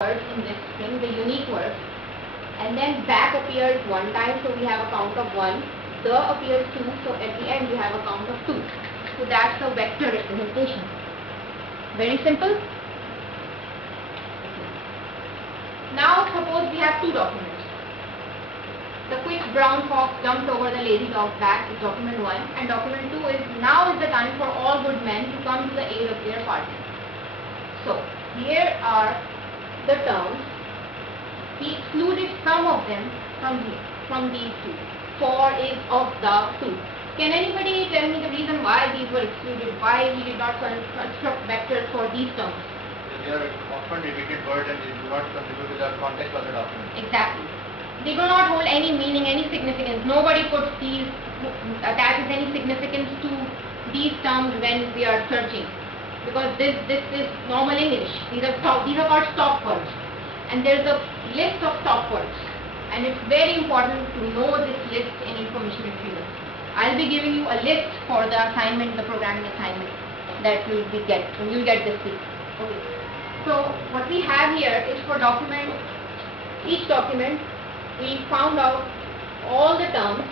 words in this string, the unique words, and then back appears one time, so we have a count of 1. The appears 2, so at the end we have a count of 2. So that's a vector representation. Very simple. Now suppose we have two documents. The quick brown fox jumped over the lazy dog's back is document 1, and document 2 is now is the time for all good men to come to the aid of their party. So here are the terms. We excluded some of them from here, from these two. For is of the two. Can anybody tell me the reason why these were excluded? Why we did not construct vectors for these terms? They are often repeated words and they do not contribute to the context of the document. Exactly. They do not hold any meaning, any significance. Nobody puts these, attaches any significance to these terms when we are searching. Because this is normal English. These are called stop words. And there is a list of stop words. And it's very important to know this list in information retrieval. I'll be giving you a list for the assignment, the programming assignment that you'll get this week. Okay. So what we have here is for document, each document, we found out all the terms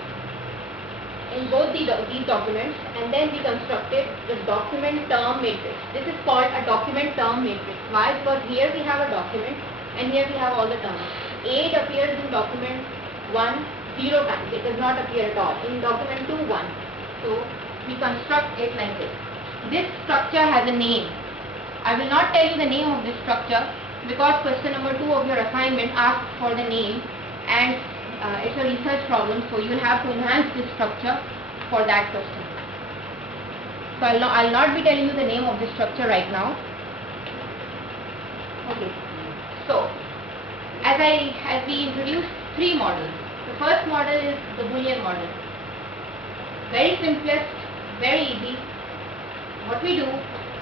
in both these documents, and then we constructed the document term matrix. This is called a document term matrix. Why? Because here we have a document and here we have all the terms. 8 appears in document 1 0 times. It does not appear at all. In document 2 1. So we construct it like this. This structure has a name. I will not tell you the name of this structure because question number 2 of your assignment asks for the name, and it's a research problem, so you will have to enhance this structure for that question. So I'll not be telling you the name of this structure right now. Okay. So as we introduced 3 models. The first model is the Boolean model. Very simplest, very easy. What we do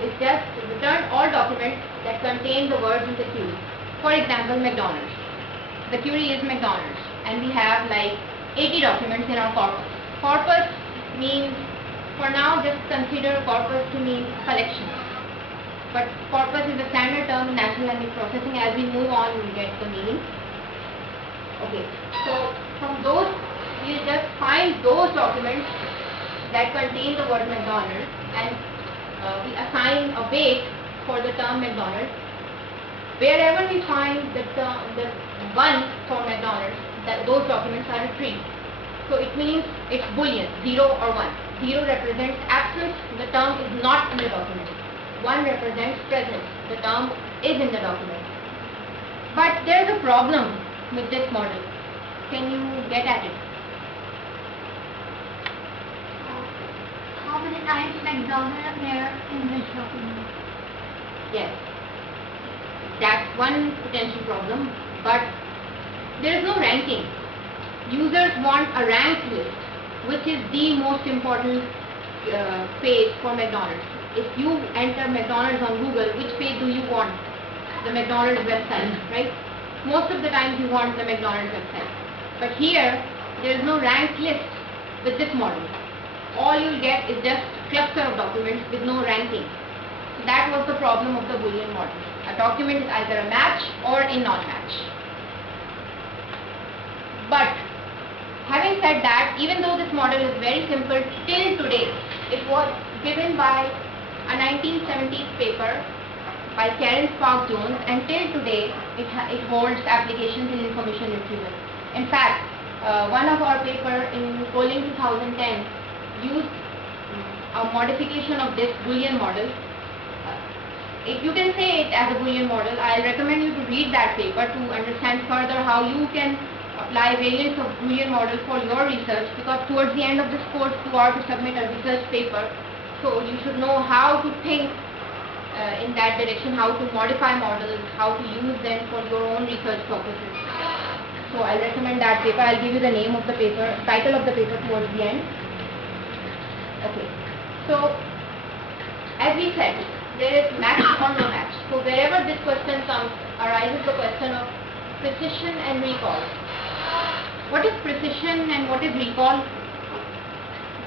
is just return all documents that contain the words in the query. For example, McDonald's. The query is McDonald's, and we have like 80 documents in our corpus. Corpus means, for now just consider corpus to mean collection. But corpus is a standard term in natural language processing. As we move on, we will get the meaning. Okay, so from those, we will just find those documents that contain the word McDonald's, and we assign a weight for the term McDonald's. Wherever we find the one for McDonald's, those documents are retrieved. So it means it's Boolean, 0 or 1. 0 represents absence, the term is not in the document. 1 represents presence, the term is in the document. But there is a problem with this model. Can you get at it? How many times McDonald's appear in this document? Yes. That's one potential problem, but there is no ranking. Users want a ranked list, which is the most important page for McDonald's. If you enter McDonald's on Google, which page do you want? The McDonald's website, right? Most of the times you want the McDonald's website. But here, there is no ranked list with this model. All you'll get is just a cluster of documents with no ranking. So that was the problem of the Boolean model. A document is either a match or a non-match. But having said that, even though this model is very simple till today, it was given by a 1970s paper by Karen Spark Jones, and till today it holds applications in information retrieval. In fact, one of our paper in Polling 2010 used a modification of this Boolean model. If you can say it as a Boolean model, I'll recommend you to read that paper to understand further how you can apply variants of Boolean model for your research, because towards the end of this course you are to submit a research paper. So you should know how to think in that direction, how to modify models, how to use them for your own research purposes. So I'll recommend that paper. I'll give you the name of the paper, title of the paper towards the end. Okay. So as we said, there is match or no match. So wherever this question comes, arises the question of precision and recall. What is precision and what is recall?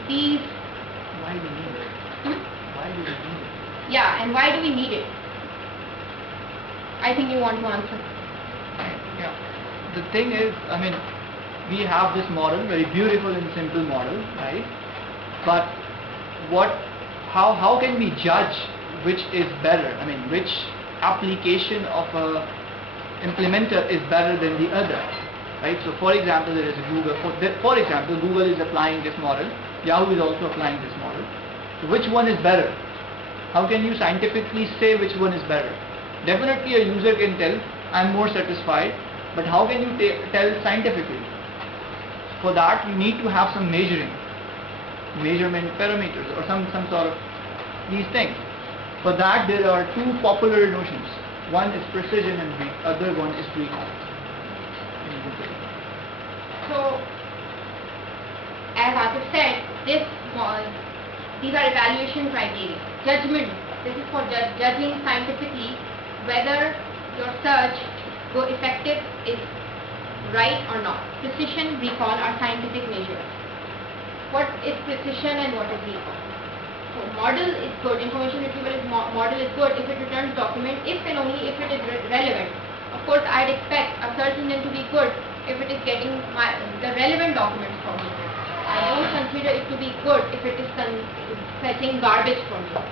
These. Why do we need it? Why do we need it? Yeah, and why do we need it? I think you want to answer. Yeah. The thing is, I mean, we have this model, very beautiful and simple model, right? But how can we judge which is better? I mean, which application of a implementer is better than the other, right? So, for example, there is a Google. For example, Google is applying this model. Yahoo is also applying this model. So, which one is better? How can you scientifically say which one is better? Definitely, a user can tell, I'm more satisfied. But how can you tell scientifically? For that, we need to have some measurement parameters or some sort of these things. For that, there are two popular notions. One is precision and the other one is recall. So, as Asif said, these are evaluation criteria. Judgment. This is for judging scientifically whether your search effective is right or not. Precision, recall are scientific measures. What is precision and what is recall? So model is good, information retrieval model is good if it returns document if and only if it is relevant. Of course, I'd expect a search engine to be good if it is getting the relevant documents from me. I don't consider it to be good if it is fetching garbage from me.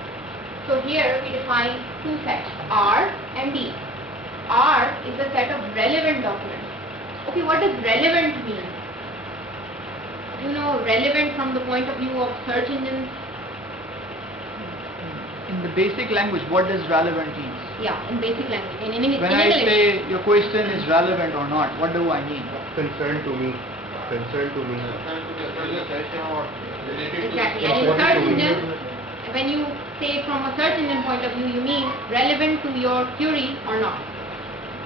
So here we define two sets, R and D. R is a set of relevant documents. Okay, what does relevant mean? You know, relevant from the point of view of search engines? In the basic language, what does relevant mean? Yeah, in basic language. In English. When I say your question is relevant or not, what do I mean? Concern to me. Concern to me. Exactly. And in search engine, when you say from a search engine point of view, you mean relevant to your query or not,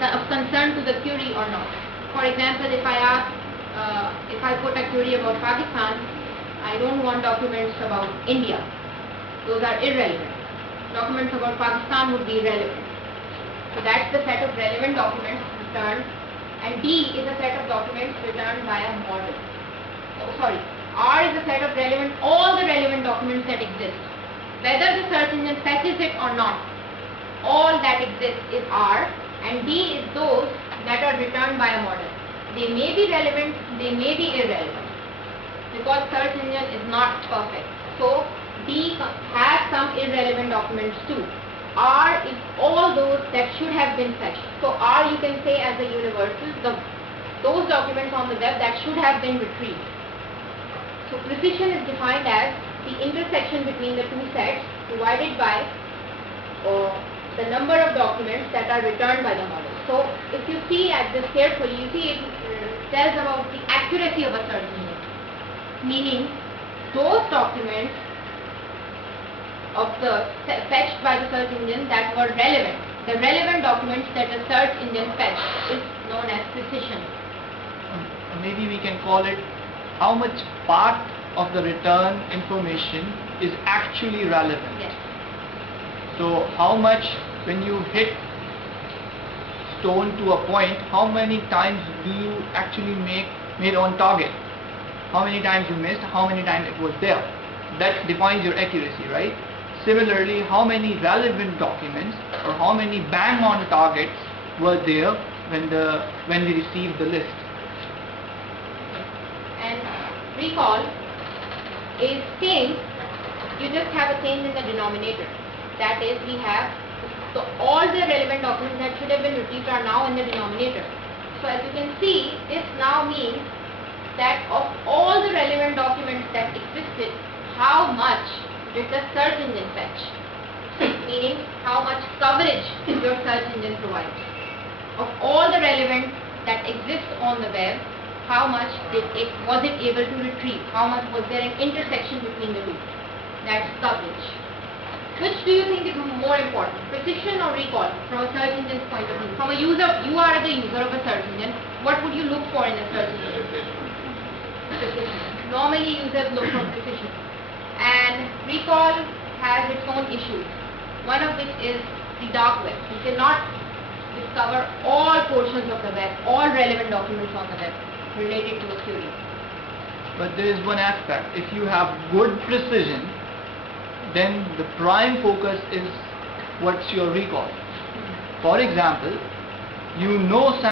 of concern to the query or not. For example, if I put a query about Pakistan, I don't want documents about India. Those are irrelevant. Documents about Pakistan would be relevant. So that's the set of relevant documents returned. And D is a set of documents returned by a model. Oh, sorry. R is a set of all the relevant documents that exist. Whether the search engine fetches it or not, all that exists is R, and D is those that are returned by a model. They may be relevant, they may be irrelevant, because search engine is not perfect. So D has some irrelevant documents too. R is all those that should have been fetched. So R you can say as a universal, those documents on the web that should have been retrieved. So precision is defined as the intersection between the two sets divided by the number of documents that are returned by the model. So if you see at this carefully, you see it tells about the accuracy of a search engine. Meaning those documents fetched by the search engine that were relevant. The relevant documents that the search engine fetched is known as precision. Maybe we can call it how much part of the return information is actually relevant. Yes. So how much, when you hit stone to a point, how many times do you actually made on target? How many times you missed, how many times it was there? That defines your accuracy, right? Similarly, how many relevant documents or how many bang on targets were there when we received the list? And recall is change. You just have a change in the denominator. That is, we have all the relevant documents that should have been retrieved are now in the denominator. So as you can see, this now means that of all the relevant documents that existed, how much did the search engine fetch? Meaning how much coverage your search engine provides. Of all the relevant that exists on the web, how much was it able to retrieve? How much was there an intersection between the two? That's coverage. Which do you think is more important, precision or recall from a search engine's point of view? From a user, you are the user of a search engine. What would you look for in a search engine? Precision. Normally users look for precision. And recall has its own issues. One of which is the dark web. You cannot discover all portions of the web, all relevant documents on the web related to a query. But there is one aspect. If you have good precision, then the prime focus is what's your recall. For example, you know